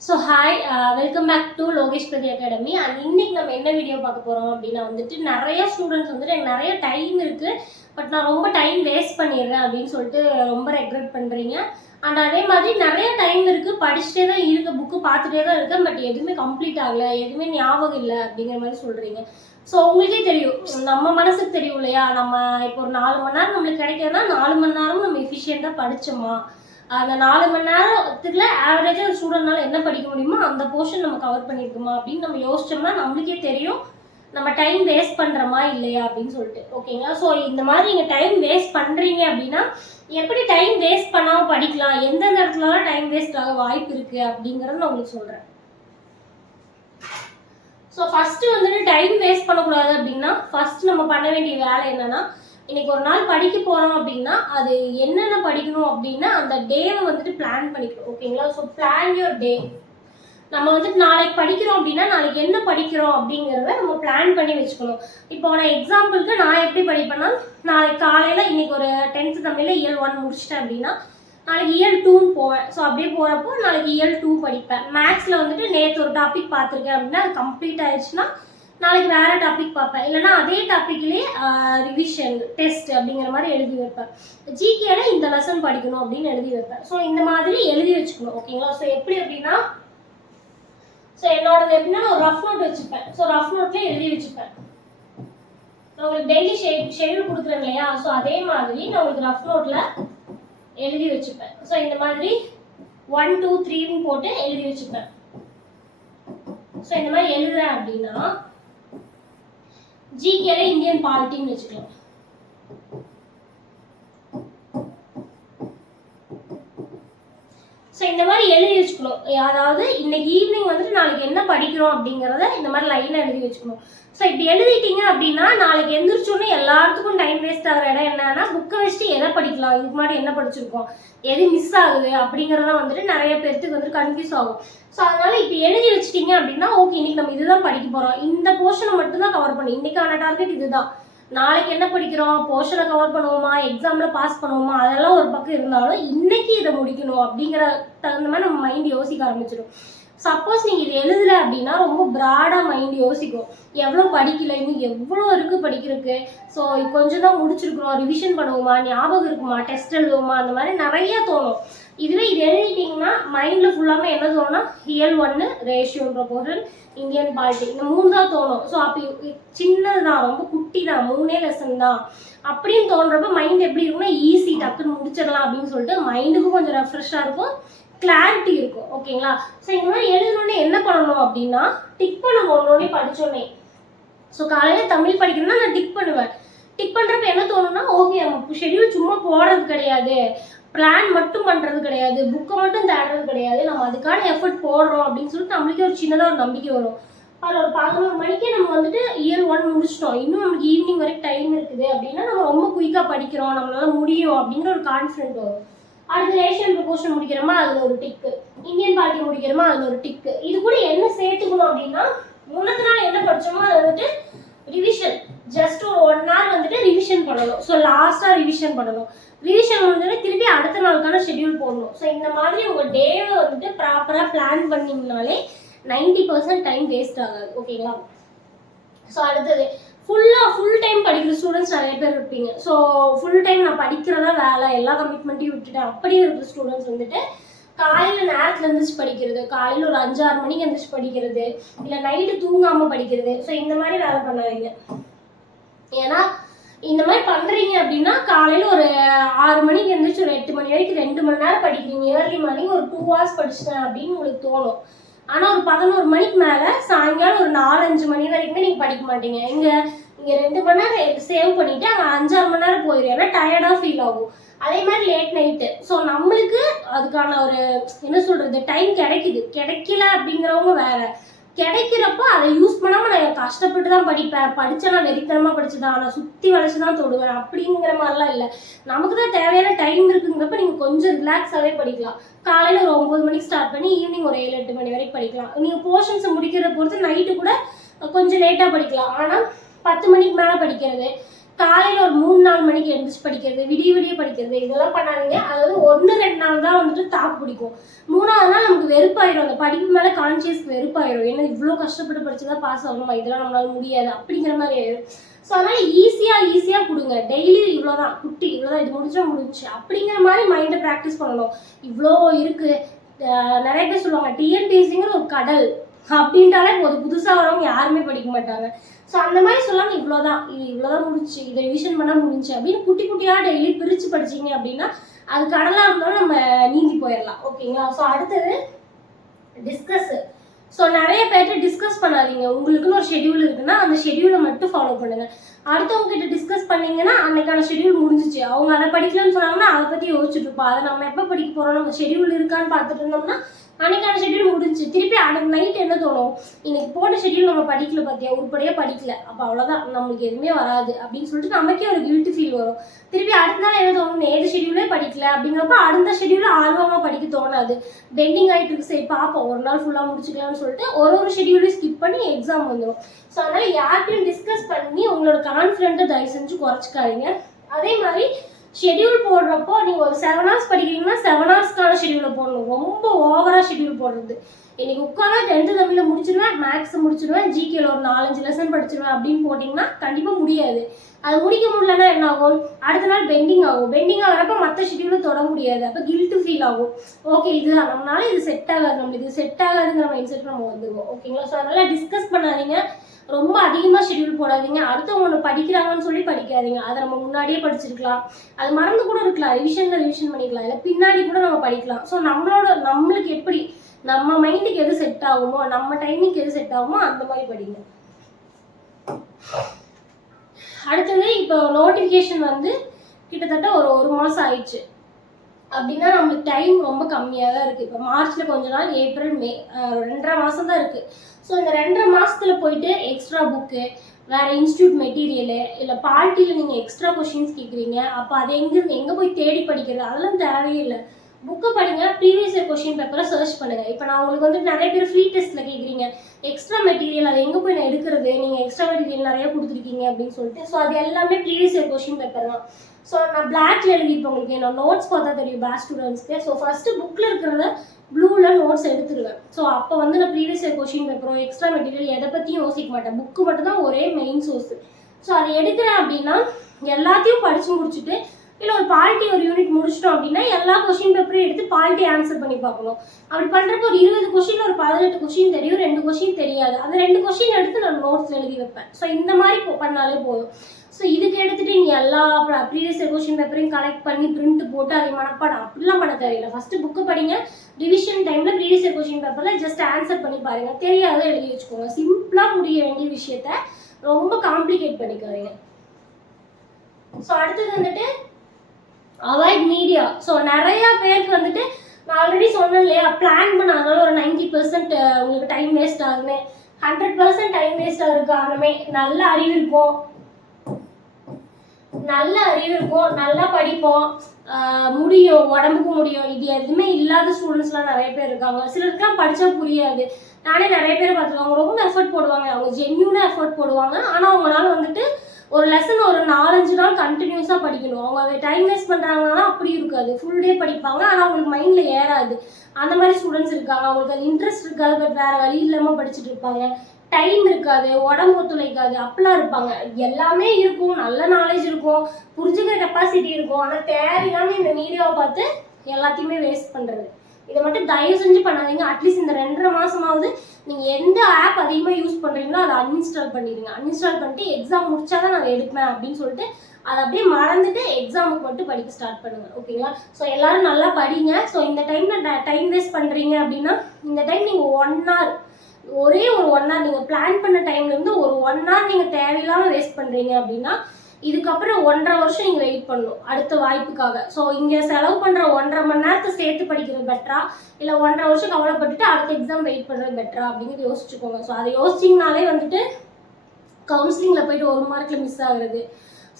So hi welcome back to Lokesh Prathi academy and இன்னைக்கு நம்ம என்ன வீடியோ பார்க்க போகிறோம் அப்படின்னா வந்துட்டு நிறைய ஸ்டூடெண்ட்ஸ் வந்துட்டு எனக்கு நிறைய டைம் இருக்குது பட் நான் ரொம்ப டைம் வேஸ்ட் பண்ணிடுறேன் அப்படின்னு சொல்லிட்டு ரொம்ப ரெக்ரெட் பண்ணுறீங்க அண்ட் அதே மாதிரி நிறைய டைம் இருக்குது படிச்சுட்டே தான் இருக்க. புக்கு பார்த்துட்டே தான் இருக்கேன். பட் எதுவுமே கம்ப்ளீட் ஆகலை. எதுவுமே ஞாபகம் இல்லை அப்படிங்கிற மாதிரி சொல்கிறீங்க ஸோ உங்களுக்கே தெரியும். நம்ம மனசுக்கு தெரியும் இல்லையா? நம்ம இப்போ ஒரு நாலு மணி நேரம் நம்மளுக்கு கிடைக்கிறதுனா நாலு மணி நேரமும் நம்ம எஃபிஷியண்ட்டாக படித்தோமா அந்த நாலு மணி நேரத்துல ஆவரேஜாக ஒரு ஸ்டூடெண்ட்னால என்ன படிக்க முடியுமோ அந்த போர்ஷன் நம்ம கவர் பண்ணியிருக்குமா அப்படின்னு நம்ம யோசிச்சோம்னா நம்மளுக்கே தெரியும். நம்ம டைம் வேஸ்ட் பண்ணுறோமா இல்லையா அப்படின்னு சொல்லிட்டு. ஓகேங்களா ஸோ இந்த மாதிரி நீங்கள் டைம் வேஸ்ட் பண்ணுறீங்க அப்படின்னா எப்படி டைம் வேஸ்ட் பண்ணாமல் படிக்கலாம்? எந்தெந்த இடத்துலலாம் டைம் வேஸ்ட் ஆக வாய்ப்பு இருக்குது அப்படிங்கிறத நான் உங்களுக்கு சொல்கிறேன் ஸோ ஃபஸ்ட்டு வந்துட்டு டைம் வேஸ்ட் பண்ணக்கூடாது அப்படின்னா ஃபஸ்ட் நம்ம பண்ண வேண்டிய வேலை என்னன்னா இன்னைக்கு ஒரு நாள் படிக்க போகிறோம் அப்படின்னா அது என்னென்ன படிக்கணும் அப்படின்னா அந்த டேவை வந்துட்டு பிளான் பண்ணிக்கணும் ஓகேங்களா ஸோ பிளான் யுவர் டே நம்ம வந்துட்டு நாளைக்கு படிக்கிறோம் அப்படின்னா நாளைக்கு என்ன படிக்கிறோம் அப்படிங்கிறத நம்ம பிளான் பண்ணி வச்சுக்கணும். இப்போ நான் எக்ஸாம்பிளுக்கு நான் எப்படி படிப்பேன்னா நாளைக்கு காலையில் இன்னைக்கு ஒரு டென்த்து தமிழில் இயல் ஒன் முடிச்சிட்டேன் அப்படின்னா நாளைக்கு இயல் டூன்னு போவேன். ஸோ அப்படியே போகிறப்போ நாளைக்கு இயல் டூ படிப்பேன். மேக்ஸில் வந்துட்டு நேற்று ஒரு டாபிக் பார்த்துருக்கேன் அப்படின்னா அது கம்ப்ளீட் ஆயிடுச்சுன்னா நாளைக்கு வேற டாபிக் பார்ப்பேன். இல்லைன்னா அதே டாப்பிக்லேயே ரிவிஷன் டெஸ்ட் அப்படிங்கிற மாதிரி எழுதி வைப்பேன். ஜிகேல இந்த லெசன் படிக்கணும் அப்படின்னு எழுதி வைப்பேன். ஸோ இந்த மாதிரி எழுதி வச்சுக்கணும் ஓகேங்களா ஸோ எப்படி அப்படின்னா ஸோ என்னோடது எப்படின்னா ஒரு ரஃப் நோட் வச்சுப்பேன். ஸோ ரஃப் நோட்லேயே எழுதி வச்சுப்பேன். நான் உங்களுக்கு டெய்லி ஷெடியூல் கொடுக்குறேன் இல்லையா? ஸோ அதே மாதிரி நான் உங்களுக்கு ரஃப் நோட்டில் எழுதி வச்சுப்பேன். ஸோ இந்த மாதிரி ஒன் டூ த்ரீன்னு போட்டு எழுதி வச்சுப்பேன். ஸோ இந்த மாதிரி எழுதுறேன் அப்படின்னா ஜிகேல இந்தியன் பாலிட்டின்னு வச்சுக்கலாம் ஸோ இந்த மாதிரி எழுதி வச்சுக்கணும். அதாவது இன்னைக்கு ஈவினிங் வந்துட்டு நாளைக்கு என்ன படிக்கிறோம் அப்படிங்கிறத இந்த மாதிரி லைனில் எழுதி வச்சுக்கணும். ஸோ இப்படி எழுதிட்டீங்க அப்படின்னா நாளைக்கு எந்திரிச்சோன்னே எல்லாத்துக்கும் டைம் வேஸ்ட் ஆகிற இடம் என்னன்னா புக்கை வச்சுட்டு எதை படிக்கலாம்? இதுக்கு முன்னாடி என்ன படிச்சிருக்கோம்? எது மிஸ் ஆகுது? அப்படிங்கிறதெல்லாம் வந்துட்டு நிறைய பேர்த்துக்கு வந்து கன்ஃபியூஸ் ஆகும். ஸோ அதனால இப்போ எழுதி வச்சிட்டிங்க அப்படின்னா ஓகே இன்னைக்கு நம்ம இதுதான் படிக்க போகிறோம் இந்த போர்ஷனை மட்டும்தான் கவர் பண்ணி இன்னைக்கான டார்கெட் இதுதான். நாளைக்கு என்ன படிக்கிறோம்? போர்ஷனை கவர் பண்ணுவோமா? எக்ஸாமில் பாஸ் பண்ணுவோமா? அதெல்லாம் ஒரு பக்கம் இருந்தாலும் இன்னைக்கு இதை முடிக்கணும் அப்படிங்கிற தகுந்த மாதிரி நம்ம மைண்ட் யோசிக்க ஆரம்பிச்சிடும். சப்போஸ் நீங்கள் இது எழுதலை அப்படின்னா ரொம்ப ப்ராடாக மைண்ட் யோசிக்கும். எவ்வளோ படிக்கல? இன்னும் எவ்வளோ இருக்குது படிக்கிறதுக்கு? ஸோ கொஞ்சம் தான் முடிச்சிருக்கிறோம். ரிவிஷன் பண்ணுவோமா? ஞாபகம் இருக்குமா? டெஸ்ட் எழுதுவோமா? அந்த மாதிரி நிறைய தோணும். இதுவே இது எழுதிட்டிங்கன்னா மைண்டில் ஃபுல்லாமே என்ன தோணும்னா ரியல் ஒன்று ரேஷியோன்ற போர்ஷன் இந்தியன் பாலிட்டி இந்த மூணு தான் தோணும். ஸோ அப்போ சின்னது தான் ரொம்ப குட்டி தான் மூணே லெசன் தான். அப்படின்னு தோன்றப்ப மைண்ட் எப்படி இருக்கும்னா ஈஸி டக்குன்னு முடிச்சிடலாம் அப்படின்னு சொல்லிட்டு மைண்டுக்கும் கொஞ்சம் ரெஃப்ரெஷ்ஷாக இருக்கும் கிளாரிட்டி இருக்கும். ஓகேங்களா ஸோ இந்த மாதிரி எழுதணுன்னே என்ன பண்ணணும் அப்படின்னா டிக் பண்ண போடணுன்னே படிச்சோடனே ஸோ காலையில் தமிழ் படிக்கணும்னா நான் டிக் பண்ணுவேன். டிக் பண்ணுறப்ப என்ன தோணும்னா ஓகே நம்ம ஷெடியூல் சும்மா போடுறது கிடையாது. பிளான் மட்டும் பண்ணுறது கிடையாது. புக்கை மட்டும் தேடுறது கிடையாது. நம்ம அதுக்கான எஃபர்ட் போடுறோம் அப்படின்னு சொல்லிட்டு நம்மளுக்கே ஒரு சின்னதாக ஒரு நம்பிக்கை வரும். அதில் ஒரு பதினோரு மணிக்கே நம்ம வந்துட்டு இயர் ஒன் முடிச்சிட்டோம். இன்னும் நமக்கு ஈவினிங் வரைக்கும் டைம் இருக்குது. அப்படின்னா நம்ம ரொம்ப குயிக்காக படிக்கிறோம். நம்மளால முடியும் அப்படிங்கிற ஒரு கான்ஃபிடென்ட் வரும். அடுத்து ரேஷன் ப்ரொபோஷன் முடிக்கிறோமா? அதில் ஒரு டிக்கு இந்தியன் பார்ட்டி முடிக்கிறோமா? அதில் ஒரு டிக்கு இது கூட என்ன சேர்த்துக்கணும் அப்படின்னா முன்னத்து நாள் என்ன படிச்சோமோ அதை வந்துட்டு ரிவிஷன் ஜஸ்ட் ஒரு ஒன் ஹவர் வந்துட்டு ரிவிஷன் பண்ணணும். ஸோ லாஸ்ட்டாக ரிவிஷன் பண்ணணும். ரிவிஷன் வந்துட்டு திருப்பி அடுத்த நாளுக்கான ஷெட்யூல் போடணும். ஸோ இந்த மாதிரி உங்கள் டேவை வந்துட்டு ப்ராப்பராக பிளான் பண்ணிங்கனாலே நைன்டி பர்சன்ட் டைம் வேஸ்ட் ஆகாது. ஓகேங்களா ஸோ அடுத்தது ஃபுல்லாக ஃபுல் டைம் படிக்கிற ஸ்டூடெண்ட்ஸ் நிறைய பேர் இருப்பீங்க. ஸோ ஃபுல் டைம் நான் படிக்கிறதா வேலை எல்லா கமிட்மெண்ட்டையும் விட்டுட்டேன் அப்படியே இருக்கிற ஸ்டூடெண்ட்ஸ் வந்துட்டு காலையில் நேரத்தில் எழுந்திரிச்சு படிக்கிறது காலையில் ஒரு அஞ்சாறு மணிக்கு எழுந்திரிச்சு படிக்கிறது இல்லை நைட்டு தூங்காமல் படிக்கிறது. ஸோ இந்த மாதிரி வேலை பண்ணாதீங்க. ஏன்னா இந்த மாதிரி பண்ணுறீங்க அப்படின்னா காலையில் ஒரு ஆறு மணிக்கு எழுந்திரிச்சு ஒரு எட்டு மணி வரைக்கும் ரெண்டு மணி நேரம் படிக்கிறீங்க. ஏர்லி மார்னிங் ஒரு டூ ஹவர்ஸ் படிச்சிட்டேன் அப்படின்னு உங்களுக்கு தோணும். ஆனால் ஒரு பதினோரு மணிக்கு மேலே சாயங்காலம் ஒரு நாலஞ்சு மணி வரைக்குமே நீங்கள் படிக்க மாட்டீங்க. இங்கே இங்கே ரெண்டு மணி நேரம் சேவ் பண்ணிவிட்டு அங்கே அஞ்சாறு மணி நேரம் போயிடும் ஏன்னா டயர்டாக ஃபீல் ஆகும். அதே மாதிரி லேட் நைட்டு ஸோ நம்மளுக்கு அதுக்கான ஒரு என்ன சொல்கிறது டைம் கிடைக்குது. கிடைக்கல அப்படிங்கிறவங்க வேற. கிடைக்கிறப்போ அதை யூஸ் பண்ணாமல் நான் கஷ்டப்பட்டு தான் படிப்பேன். படித்தா நான் வெறித்தனமாக படிச்சுதான் நான் சுற்றி வளைச்சு தான் தொடுவேன். அப்படிங்கிற மாதிரிலாம் இல்லை. நமக்கு தான் தேவையான டைம் இருக்குங்கிறப்ப நீங்கள் கொஞ்சம் ரிலாக்ஸாகவே படிக்கலாம். காலையில் ஒரு ஒம்பது மணிக்கு ஸ்டார்ட் பண்ணி ஈவினிங் ஒரு ஏழு எட்டு மணி வரைக்கும் படிக்கலாம். நீங்கள் போர்ஷன்ஸை முடிக்கிறத பொறுத்து நைட்டு கூட கொஞ்சம் லேட்டாக படிக்கலாம். ஆனால் பத்து மணிக்கு மேலே படிக்கிறது காலையில் ஒரு மூணு நாலு மணிக்கு எழுந்திரிச்சு படிக்கிறது விடிய விடிய படிக்கிறது இதெல்லாம் பண்ணாதீங்க. அதாவது ஒன்று ரெண்டு நாள் தான் வந்துட்டு தாக்கு பிடிக்கும். மூணாவது நாள் நமக்கு வெறுப்பாயிரும். அந்த படிப்பு மேலே கான்சியஸ்க்கு வெறுப்பாயிரும். ஏன்னா இவ்வளோ கஷ்டப்பட்டு படிச்சு தான் பாஸ் ஆகணுமா? இதெல்லாம் நம்மளால முடியாது. அப்படிங்கிற மாதிரி ஆயிடும் ஸோ அதனால் ஈஸியாக ஈஸியாக கொடுங்க. டெய்லி இவ்வளோதான் குட்டி இவ்வளோதான் இது முடிச்சா முடிஞ்சு. அப்படிங்கிற மாதிரி மைண்டை ப்ராக்டிஸ் பண்ணணும். இவ்வளோ இருக்குது நிறைய பேர் சொல்லுவாங்க டிஎன்பிஎஸ்சிங்கிற ஒரு கடல். அப்படின்ட்டாலே போதும். புதுசாக வரவங்க யாருமே படிக்க மாட்டாங்க. ஸோ அந்த மாதிரி சொல்லாமல் இவ்வளோதான் இது இவ்வளோதான் முடிஞ்சு. இதை ரிவிஷன் பண்ணால் முடிஞ்சு அப்படின்னு குட்டி குட்டியாக டெய்லி பிரித்து படிச்சீங்க அப்படின்னா அது கடலாக இருந்தாலும் நம்ம நீந்தி போயிடலாம். ஓகேங்களா? ஸோ அடுத்தது டிஸ்கஸ்ஸு ஸோ நிறைய பேர்கிட்ட டிஸ்கஸ் பண்ணாதீங்க. உங்களுக்குன்னு ஒரு ஷெட்யூல் இருக்குன்னா அந்த ஷெட்யூலை மட்டும் ஃபாலோ பண்ணுங்க. அடுத்தவங்க கிட்ட டிஸ்கஸ் பண்ணீங்கன்னா அன்னைக்கான ஷெட்யூல் முடிஞ்சிச்சு. அவங்க அதை படிக்கலன்னு சொன்னாங்கன்னா அதை பற்றி யோசிச்சுட்டு இருப்போம். அதை நம்ம எப்போ படிக்க போகிறோம் நம்ம ஷெட்யூல் இருக்கான்னு பார்த்துட்டு இருந்தோம்னா அன்னைக்கான ஷெட்யூல் முடிஞ்சு திருப்பி அன்னைக்கு நைட் என்ன தோணும்? இன்னைக்கு போட்ட ஷெட்யூல் நம்ம படிக்கல பார்த்தியா உருப்படியாக படிக்கல. அப்போ அவ்வளோதான் நம்மளுக்கு எதுவுமே வராது அப்படின்னு சொல்லிட்டு நமக்கே ஒரு கில்ட்டு ஃபீல் வரும். திருப்பி அடுத்த நாள் என்ன தோணும் நேற்று ஷெட்யூலே படிக்கல. அப்படிங்கிறப்ப அடுத்த ஷெட்யூல் ஆர்வமாக படிக்க தோணாது. பெண்டிங் ஆகிட்டு இருக்கு. சரி பார்ப்போம் ஒரு நாள் ஃபுல்லாக முடிச்சுக்கலாம்னு சொல்லிட்டு ஒரு ஒரு ஷெட்யூலையும் ஸ்கிப் பண்ணி எக்ஸாம் வந்துடும் ஸோ அதனால் யார்கிட்டையும் டிஸ்கஸ் பண்ணி உங்களோட கான்ஃபிடென்ட்டை தயவு செஞ்சு குறைச்சிக்காதீங்க. அதே மாதிரி ஷெட்யூல் போடுறப்போ நீங்கள் ஒரு செவன் ஹவர்ஸ் படிக்கிறீங்கன்னா செவன் ஹவர்ஸ்க்கான ஷெடியூலை போடணும். ரொம்ப ஓவராக ஷெட்யூல் போடுறது. இன்னைக்கு உட்காந்தா டென்த்து தமிழில் முடிச்சிருவேன் மேக்ஸ் முடிச்சிருவேன் ஜிகேல ஒரு நாலஞ்சு லெசன் படிச்சிருவேன் அப்படின்னு போட்டிங்கன்னா கண்டிப்பாக முடியாது. அது முடிக்க முடியலன்னா என்ன ஆகும்? அடுத்த நாள் பெண்டிங் ஆகும். பெண்டிங் ஆகிறப்ப மற்ற ஷெடியூலும் தொட முடியாது. அப்போ கில்ட்டு ஃபீல் ஆகும். ஓகே இது நம்மளால இது செட் ஆகாது. நம்மளுக்கு இது செட் ஆகாதுங்கிற மைண்ட் செட் நம்ம வந்துடுவோம் ஓகேங்களா ஸோ அதனால் டிஸ்கஸ் பண்ணாதீங்க. ரொம்ப அதிகமாக ஷெட்யூல் போடாதீங்க. அடுத்தவங்க ஒன்று படிக்கிறாங்கன்னு சொல்லி படிக்காதீங்க. அதை நம்ம முன்னாடியே படிச்சிருக்கலாம். அது மறந்து கூட இருக்கலாம். ரிவிஷனில் ரிவிஷன் பண்ணிக்கலாம். இல்லை பின்னாடி கூட நம்ம படிக்கலாம். ஸோ நம்மளோட நம்மளுக்கு எப்படி நம்ம மைண்டுக்கு எது செட் ஆகுமோ நம்ம டைமிங்க்கு எது செட் ஆகுமோ அந்த மாதிரி படிங்க. அடுத்தது இப்போ நோட்டிஃபிகேஷன் வந்து கிட்டத்தட்ட ஒரு ஒரு மாதம் ஆயிடுச்சு. அப்படின்னா நம்மளுக்கு டைம் ரொம்ப கம்மியாக தான் இருக்குது இப்போ மார்ச்சில் கொஞ்ச நாள் ஏப்ரல் மே ரெண்டரை மாதம் தான் இருக்குது ஸோ இந்த ரெண்டரை மாதத்தில் போயிட்டு எக்ஸ்ட்ரா புக்கு வேறு இன்ஸ்டியூட் மெட்டீரியலு இல்லை பார்ட்டியில் நீங்கள் எக்ஸ்ட்ரா கொஷின்ஸ் கேட்குறீங்க அப்போ அது எங்கேருந்து எங்கே போய் தேடி படிக்கிறது? அதெல்லாம் தேவையே இல்லை. புக்கை படிங்க ப்ரீவியஸ் இயர் கொஷின் பேப்பரை சர்ச் பண்ணுங்க. இப்போ நான் உங்களுக்கு வந்து நிறைய பேர் ஃப்ரீ டெஸ்ட்டில் கேட்குறீங்க எக்ஸ்ட்ரா மெட்டீரியல் அதை எங்கே போய் நான் எடுக்கிறது? நீங்கள் எக்ஸ்ட்ரா மெட்டீரியல் நிறைய கொடுத்துருக்கீங்க அப்படின்னு சொல்லிட்டு. ஸோ அது எல்லாமே ப்ரீவியஸ் இயர் கொஷின் பேப்பர் தான். ஸோ நான் பிளாக்ல எழுதிப்பேன் உங்களுக்கு என்னோட நோட்ஸ் பார்த்தா தெரியும் பேட்ச் ஸ்டூடெண்ட்ஸ்க்கு ஸோ ஃபஸ்ட்டு புக்கில் இருக்கிறத ப்ளூவில் நோட்ஸ் எடுத்துருவேன். ஸோ அப்போ வந்து நான் ப்ரீவியஸ் இயர் கொஷின் பேப்பரோ எக்ஸ்ட்ரா மெட்டீரியல் எதை பற்றியும் யோசிக்க மாட்டேன். புக்கு மட்டும் தான் ஒரே மெயின் சோர்ஸ் ஸோ அதை எடுக்கிறேன் அப்படின்னா எல்லாத்தையும் படித்து முடிச்சுட்டு இல்லை ஒரு பால்ட்டி ஒரு யூனிட் முடிச்சிட்டோம் அப்படின்னா எல்லா கொஷின் பேப்பரையும் எடுத்து பால்ட்டி ஆன்சர் பண்ணி பார்க்கணும். அப்படி பண்ணுறப்போ ஒரு இருபது கொஷின் ஒரு பதினெட்டு கொஷின் தெரியும் ரெண்டு கொஷின் தெரியாது. அந்த ரெண்டு கொஷின் எடுத்து நான் நோட்ஸ் எழுதி வைப்பேன். ஸோ இந்த மாதிரி பண்ணாலே போதும். ஸோ இதுக்கு எடுத்துட்டு நீ எல்லா ப்ரீவியஸ் கொஷின் பேப்பரையும் கலெக்ட் பண்ணி பிரிண்ட் போட்டு அதை மனப்பாடம். அப்படிலாம் பண்ண தேவையில்லை. ஃபஸ்ட்டு புக்கு படிங்க. ரிவிஷன் டைமில் ப்ரீவியஸ் கொஷின் பேப்பரில் ஜஸ்ட் ஆன்சர் பண்ணி பாருங்கள் தெரியாத எழுதி வச்சுக்கோங்க. சிம்பிளாக முடிய வேண்டிய விஷயத்த ரொம்ப காம்ப்ளிகேட் பண்ணிக்காதீங்க. ஸோ அடுத்தது வந்துட்டு அவாய்ட் மீடியா ஸோ நிறைய பேருக்கு வந்துட்டு நான் ஆல்ரெடி சொன்னேன் இல்லையா பிளான் பண்ணாதனால ஒரு நைன்டி பர்சன்ட் உங்களுக்கு டைம் வேஸ்ட் ஆகுன்னு ஹண்ட்ரட் பர்சன்ட் டைம் வேஸ்ட் ஆகுறது காரணமே நல்ல அறிவு இருக்கும். நல்ல அறிவு இருக்கும் நல்லா படிப்போம். முடியும் உடம்புக்கு முடியும். இது எதுவுமே இல்லாத ஸ்டூடெண்ட்ஸ்லாம் நிறைய பேர் இருக்காங்க. சிலருக்குலாம் படித்தா புரியாது. நானே நிறைய பேர் பார்த்துருக்காங்க ரொம்ப எஃபர்ட் போடுவாங்க. அவங்க ஜென்யூனாக எஃபர்ட் போடுவாங்க. ஆனால் அவங்களால வந்துட்டு ஒரு லெசன் ஒரு நாலஞ்சு நாள் கண்டினியூஸாக படிக்கணும். அவங்க டைம் வேஸ்ட் பண்ணுறாங்கன்னா அப்படி இருக்காது. ஃபுல் டே படிப்பாங்க. ஆனால் அவங்களுக்கு மைண்டில் ஏறாது. அந்த மாதிரி ஸ்டூடெண்ட்ஸ் இருக்காங்க. அவங்களுக்கு அது இன்ட்ரெஸ்ட் இருக்காது. பட் வேறு வழி இல்லாமல் படிச்சுட்டு இருப்பாங்க. டைம் இருக்காது. உடம்பு ஒத்துழைக்காது. அப்படிலாம் இருப்பாங்க. எல்லாமே இருக்கும். நல்ல நாலேஜ் இருக்கும். புரிஞ்சுக்கிற கெப்பாசிட்டி இருக்கும். ஆனால் தேவையான இந்த மீடியாவை பார்த்து எல்லாத்தையுமே வேஸ்ட் பண்ணுறது இதை மட்டும் தயவு செஞ்சு பண்ணாதீங்க. அட்லீஸ்ட் இந்த ரெண்டரை மாசமாவது நீங்கள் எந்த ஆப் அதிகமாக யூஸ் பண்ணுறீங்களோ அதை அன்இன்ஸ்டால் பண்ணிடுங்க. அன்இன்ஸ்டால் பண்ணிட்டு எக்ஸாம் முடிச்சாதான் நான் எடுப்பேன் அப்படின்னு சொல்லிட்டு அதை அப்படியே மறந்துட்டு எக்ஸாமுக்கு மட்டும் படிக்க ஸ்டார்ட் பண்ணுங்க. ஓகேங்களா ஸோ எல்லாரும் நல்லா படிங்க. ஸோ இந்த டைமில் டைம் வேஸ்ட் பண்ணுறீங்க அப்படின்னா இந்த டைம் நீங்கள் ஒன் ஹவர் ஒரே ஒரு ஒன் ஹவர் நீங்கள் பிளான் பண்ண டைம்லேருந்து ஒரு ஒன் ஹவர் நீங்கள் தேவையில்லாமல் வேஸ்ட் பண்ணுறீங்க அப்படின்னா இதுக்கப்புறம் ஒன்றரை வருஷம் நீங்கள் வெயிட் பண்ணணும் அடுத்த வாய்ப்புக்காக. ஸோ இங்கே செலவு பண்ணுற ஒன்றரை மணி நேரத்தை சேர்த்து படிக்கிறது பெட்டரா இல்லை ஒன்றரை வருஷம் கவலைப்பட்டுட்டு அடுத்த எக்ஸாம் வெயிட் பண்ணுறது பெட்டரா அப்படிங்கிறது யோசிச்சுக்கோங்க. ஸோ அதை யோசிச்சிங்கனாலே வந்துட்டு கவுன்சிலிங்கில் போயிட்டு ஒரு மார்க்கில் மிஸ் ஆகுறது.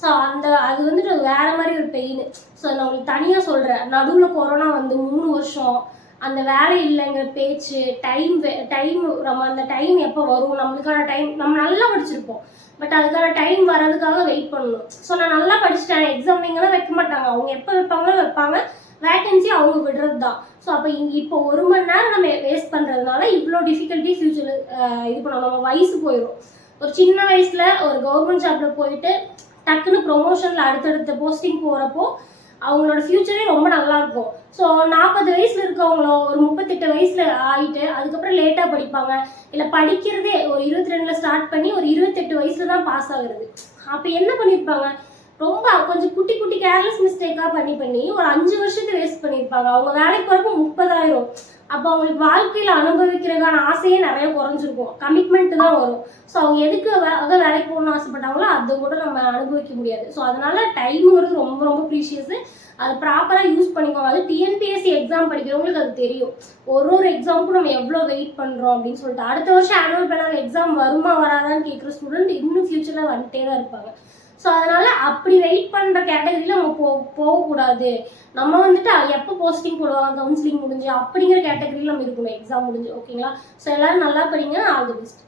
ஸோ அந்த அது வந்துட்டு வேற மாதிரி ஒரு பெயின் ஸோ நான் உங்களுக்கு தனியாக சொல்கிறேன் நடுவில் கொரோனா வந்து மூணு வருஷம். அந்த வேலை இல்லைங்கிற பேச்சு டைம் டைம் நம்ம அந்த டைம் எப்போ வரும்? நம்மளுக்கான டைம் நம்ம நல்லா படிச்சிருப்போம். பட் அதுக்கான டைம் வர்றதுக்காக வெயிட் பண்ணணும். ஸோ நான் நல்லா படிச்சிட்டேன். எக்ஸாம் நீங்களாம் வைக்க மாட்டாங்க. அவங்க எப்போ வைப்பாங்களோ வைப்பாங்க. வேகன்சி அவங்க விடுறது தான் ஸோ அப்போ இங்கே இப்போ ஒரு மணி நேரம் நம்ம வேஸ்ட் பண்ணுறதுனால இவ்வளோ டிஃபிகல்ட்டி ஃபியூச்சரில் இது பண்ணணும். நம்ம வயசு போயிடும் ஒரு சின்ன வயசில் ஒரு கவர்மெண்ட் ஜாப்பில் போயிட்டு டக்குன்னு ப்ரொமோஷனில் அடுத்தடுத்த போஸ்டிங் போகிறப்போ அவங்களோட ஃப்யூச்சரே ரொம்ப நல்லா இருக்கும் ஸோ நாற்பது வயசுல இருக்கவங்களோ ஒரு முப்பத்தெட்டு வயசுல ஆயிட்டு அதுக்கப்புறம் லேட்டாக படிப்பாங்க. இல்லை படிக்கிறதே ஒரு இருபத்தி ரெண்டுல ஸ்டார்ட் பண்ணி ஒரு இருபத்தெட்டு வயசுல தான் பாஸ் ஆகுறது. அப்போ என்ன பண்ணியிருப்பாங்க ரொம்ப கொஞ்சம் குட்டி குட்டி கேர்லெஸ் மிஸ்டேக்காக பண்ணி பண்ணி ஒரு அஞ்சு வருஷத்தை வேஸ்ட் பண்ணியிருப்பாங்க அவங்க வேலைக்கு போகிறப்ப முப்பதாயிரம். அப்போ அவங்களுக்கு வாழ்க்கையில் அனுபவிக்கிறதுக்கான ஆசையே நிறைய குறைஞ்சிருக்கும். கமிட்மெண்ட் தான் வரும். ஸோ அவங்க எதுக்கு வேலைக்கு போகணும்னு ஆசைப்பட்டாங்களோ அதை கூட நம்ம அனுபவிக்க முடியாது. ஸோ அதனால டைமுங்கிறது ரொம்ப ரொம்ப ப்ரீஷியஸு அது ப்ராப்பராக யூஸ் பண்ணிக்கோங்க. அது டிஎன்பிஎஸ்சி எக்ஸாம் படிக்கிறவங்களுக்கு அது தெரியும். ஒரு ஒரு எக்ஸாமுக்கும் நம்ம எவ்வளோ வெயிட் பண்ணுறோம் அப்படின்னு சொல்லிட்டு. அடுத்த வருஷம் ஆனுவல் பேனல் எக்ஸாம் வருமா வராதான்னு கேட்குற ஸ்டூடெண்ட் இன்னும் ஃப்யூச்சரில் வந்துட்டே தான் இருப்பாங்க. ஸோ அதனால அப்படி வெயிட் பண்ணுற கேட்டகரியில் நம்ம போ போகக்கூடாது. நம்ம வந்துட்டு எப்போ போஸ்டிங் போடுவாங்க கவுன்சிலிங் முடிஞ்சு அப்படிங்கிற கேட்டகரியில் நம்ம இருக்கணும். எக்ஸாம் முடிஞ்சு ஓகேங்களா ஸோ எல்லோரும் நல்லா படிங்க. All the best